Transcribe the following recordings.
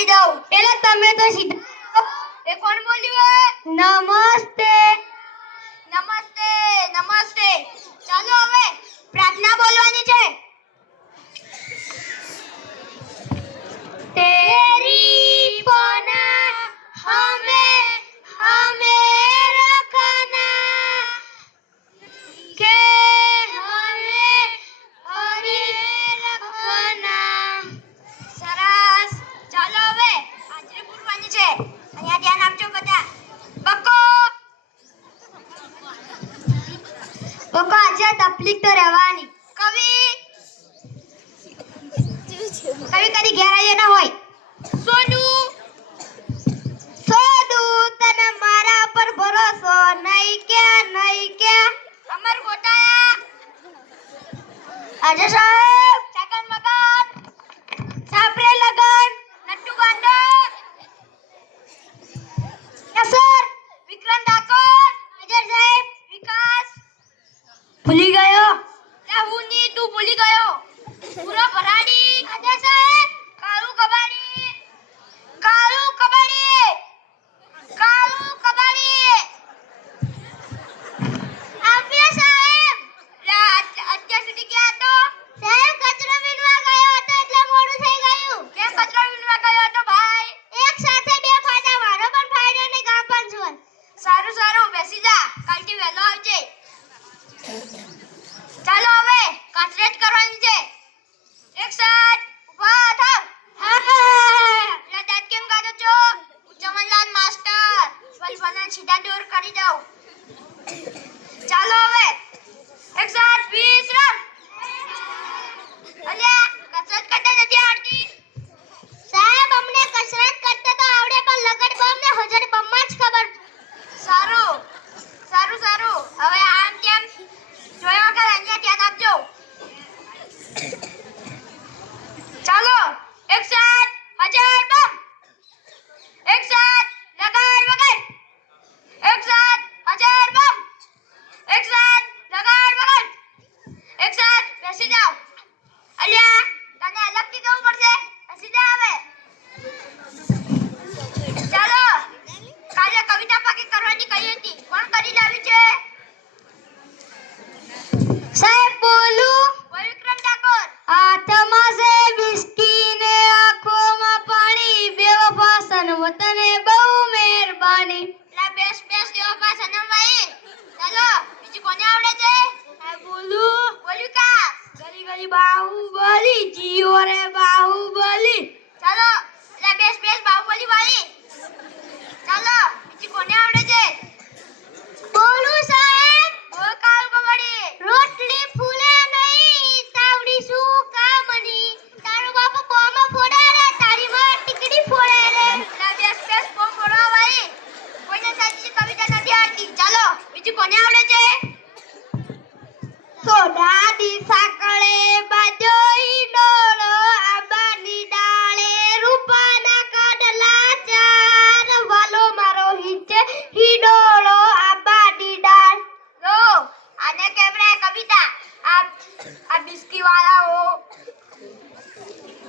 કરી દઉં. એટલે તમે તો સીધા એ કોણ બોલ્યું? નમસ્તે. નમસ્તે નમસ્તે. ચાલો હવે પ્રાર્થના બોલવાની છે. तेरी पनाह हमें रखना के हमें रखना. સરસ. ચાલો હવે હાજરી પૂરવાની છે. અહીંયા ધ્યાન આપજો બધા. બકો બકો આજે તકલીફ તો રહેવાની. કવિ કદી ઘેર આવીએ ના હોય. સોનુ તને મારા પર ભરોસો નહીં કે અમર ગોટાયા આજે સાહેબ ચકન મકન સાપરે લગન નટ્ટુ ગાંડો સર વિક્રમ ઠાકોર હાજર સાહેબ. વિકાસ ભૂલી ગયો. હું ની તું ભૂલી ગયો. પૂરો ભરાડી હાજર સાહેબ. કાળુ કબાડી કાળુ કબાડી આવ્યા સાહેબ. અત્યાર સુધી ક્યાં હતો? સાહેબ કચરો વીણવા ગયો હતો એટલે મોડું થઈ ગયું. કેમ કચરો વીણવા ગયો હતો ભાઈ? એક સાથે બે ફાયદા, મારો પણ ફાયદો ને ગામ પણ જોન. સારું સારું બેસી જા. કાલથી વહેલો આવજે. ચાલો હવે કસરત કરવાની છે. એક સાથ ઊભા થાવ. એટલે દાંત કેમ કાઢો છો? ચમનલાલ માસ્ટર વલવાના સીધા દૂર કરી દઉં. ચાલો હવે એક સાથ વિશ્રામ. અલ્યા કસરત કરતા નથી આવડતી? સાહેબ અમને કસરત કરતા તો આવડે પણ લગડ બમ ને હજાર બમ માં જ ખબર. સારું સારું સારું. હવે આમ તેમ જોયા વગર અહીંયા ધ્યાન આપજો. ચાલો એક સાથ હજાર બમ. એક સાથ લગાડ વગર. એક સાથ હજાર બમ. એક સાથ લગાડ વગર. એક સાથ બેસી જાઓ. અલ્યા તને અલગથી જવું પડશે. બેસી જા હવે. ચાલો કાલે કવિતા પાકી કરવાની કહી હતી. કોણ કરી લાવી છે? સાહેબ બોલું. વિક્રમ ઠાકોર. હાથમાં છે વિસ્કી ને આંખોમાં પાણી, બેવફા સનવતને બહુ મહેરબાની. લા બેસ બેસ દેવા પા સનમભાઈ. ચાલો બીજું કોને આવડે છે? સાહેબ બોલું. બોલ્યું કા? ગલી ગલી બાહુબલી જીઓ રે બાહુબલી. ચાલો લા બેસ બેસ બાહુબલી ભાઈ. ચાલો બીજું કોને આવડે છે? બોલું સાહેબ. બોલ કાળુ કબડ્ડી. રોટલી ફૂલે નહીં તાવડી શું કામની, તારો બાપુ બોમ્બ ફોડે રે તારી માં ટીકડી ફોડે રે. લા બેસ બેસ બોમ ફોડો ભાઈ. કોઈને સાચી કવિતા નથી આવડતી. ચાલો બીજું કોને આવડે છે? સોડા દી સાકળે બાજોઈ ડોળો, આંબાની ડાળે રૂપાના કાઢલા ચાર, વાલો મારો હિચે હિડોળો આંબાની ડાળ. લો આને કેવડાય કવિતા. આ બિસ્કી વાળાઓ.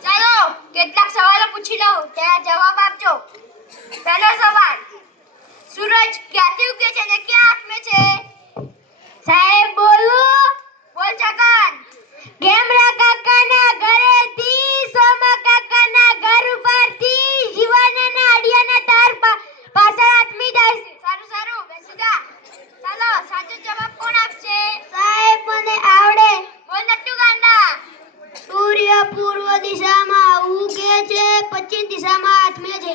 ચાલો કેટલાક સવાલો પૂછી લઉં, તેના જવાબ આપજો. પહેલો સવાલ, સૂરજ ક્યાંથી ઉગે છે અને ક્યાં આથમે છે? સાહેબ બોલું. બોલ ચકન. ગેમરા કાકાના ઘરેથી સોમા કાકાના ઘર ઉપરથી જીવાના અડિયાના તાર પાછળ આથમી જાય છે. સારું સારું બેસી જા. ચાલો સાચો જવાબ કોણ આપશે? સાહેબ મને આવડે. બોલ નટ્ટુ ગાંડા. સૂર્ય પૂર્વ દિશામાં ઉગે છે, પશ્ચિમ દિશામાં આથમે છે.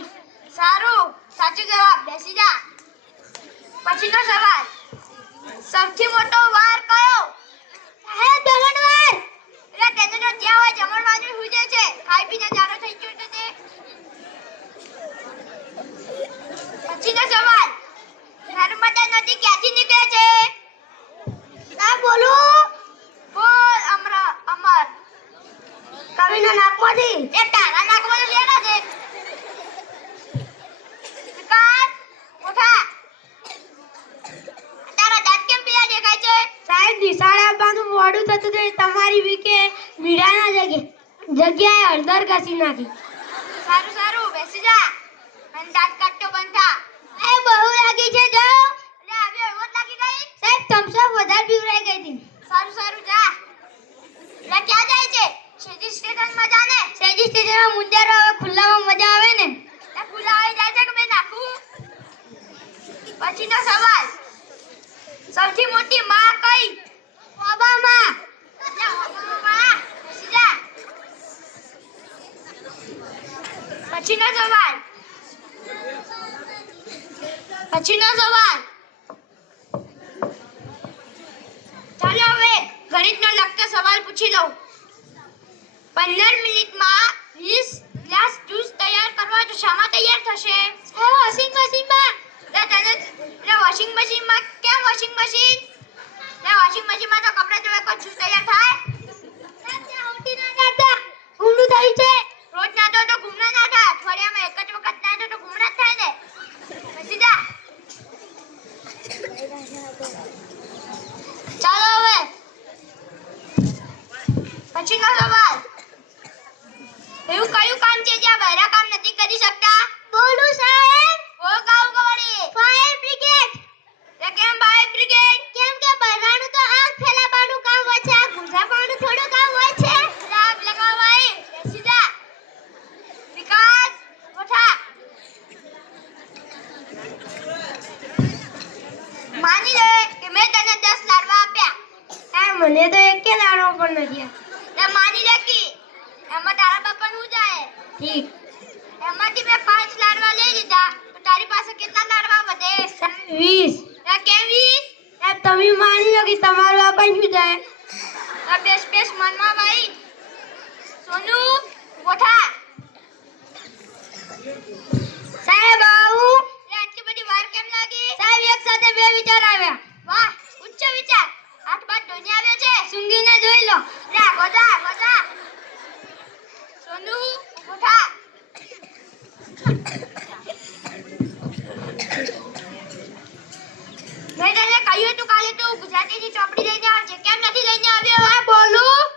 સારું સાચો જવાબ. બેસી જા. પછીનો સવાલ, સૌથી મોટો વાર કયો? સાહેબ દમણવાર. એટલે તેને તો જ્યાં હોય જમણવાર જ હુઈ જાય છે. ખાઈ પીને જાડો થઈ ગયો છે તે. પછીનો સવાલ, નર્મદા નદી ક્યાંથી નીકળે છે? સાહેબ બોલું. બોલ અમર. કવિનો નાકમાંથી. એ તારા નાકમાં લેના છે. વિકાસ ઉઠા. તારા દાંત કેમ પીળા દેખાય છે? સાહેબ દિશાળા આવવાનું મોડું થતું તો તમારી વીકે મીરાના જગ્યાએ હળદર ઘસી નાખી. સારું સારું બેસી જા અને દાંત કાઢતો બંધ થા. એ બહુ લાગી છે જાઓ. લે આવ્યો એવો જ લાગી ગઈ. સાહેબ થમ્સ અપ વધારે પીવરાઈ ગઈ હતી. સારું સારું જા. લે ક્યાં જાય છે? શેજી સ્ટેશનમાં જા ને. સેજી સ્ટેશનમાં મુંજારો આવે ખુલ્લામાં મજા આવે ને. એ ખુલ્લા આવી જાય છે કે મેં નાખું? પછીનો સવાલ. સૌથી મોટી માં કઈ? ઓબામા. લે ઓબામા બેસી જા. પછીનો સવાલ. ચાલો હવે ગણિતનો લગતો સવાલ પૂછી લઉં. 15 મિનિટમાં 20 ગ્લાસ જ્યુસ તૈયાર કરવા તો શામાં તૈયાર થશે? વોશિંગ મશીનમાં. વોશિંગ મશીનમાં કેમ વોશિંગ મશીન? વોશિંગ મશીનમાં તો કપડાં ધોવે કોઈ જ્યુસ તૈયાર થાય? ઉઠી ના જાતા ઊંડું થયું છે. રોજ ના તો ઘૂમના ના થાય. અઠવાડિયામાં એક જ વખત ના તો ઘૂમના જ થાય ને. બેસી જા. ચાલો હવે પછીનો સવાલ. એવું કયું કામ છે જ્યાં બહેરા કામ નથી કરી શકતા? બોલું સાહેબ. ઓ ગાવ ગવડી. Fire brigade. તે કેમ ફાયર બ્રિગેડ? કેમ કે બહેરાનું તો આગ ફેલાવવાનું કામ હોય છે, આ ગુંજાવાનું થોડું કામ હોય છે. આગ લગાવાય. બેસી જા. વિકાસ ઉઠા. માની લે કે મેં તને 10 લાડવા આપ્યા. મને તો એક કે દાણો પણ નથી. તે માની લે કે એમાં તારા બાપાનું શું જાય? ઠીક. એમાંથી મેં 5 લાડવા લઈ લીધા તો તારી પાસે કેટલા લાડવા વધે? 20. તે કેમ 20? સાહેબ તમે માની લો કે તમારું આપણ શું જાય. બેસ બેસ મનમાં ભાઈ. સોનુ ઉઠા. સાહેબ આવું. આટલી બધી વાર કેમ લાગી? સાહેબ એક સાથે બે વિચાર આવ્યા. વાહ ઉચ્ચ વિચાર. હાથ બાદ ધોઈને આવ્યો છે. સૂંઘીને જોઈ લો. લે ગોદા ગોદા. સોનુ ઉઠા. મેં તને કહ્યું હતું કાલે તું ગુજરાતીની ચોપડી લઈને આવજે. કેમ નથી લઈને આવ્યો? બોલું.